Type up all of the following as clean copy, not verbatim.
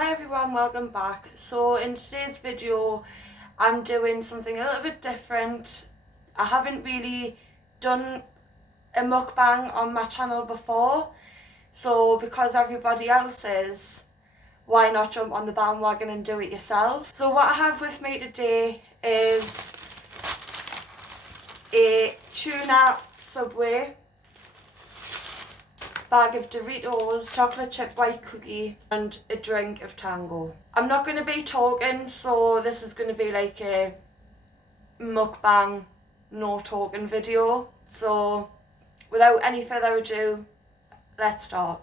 Hi everyone, welcome back. So in today's video I'm doing something a little bit different. I haven't really done a mukbang on my channel before, so because everybody else is, why not jump on the bandwagon and do it yourself? So what I have with me today is a tuna Subway, bag of Doritos, chocolate chip white cookie and a drink of Tango. I'm not going to be talking, so this is going to be like a mukbang no talking video. So without any further ado, let's start.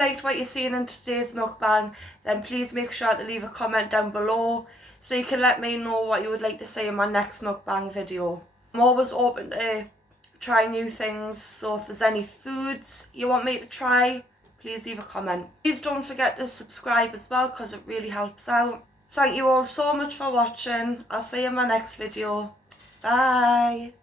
Liked what you're seeing in today's mukbang, then please make sure to leave a comment down below so you can let me know what you would like to see in my next mukbang video. I'm always open to try new things, so if there's any foods you want me to try, please leave a comment. Please don't forget to subscribe as well because it really helps out. Thank you all so much for watching. I'll see you in my next video. Bye.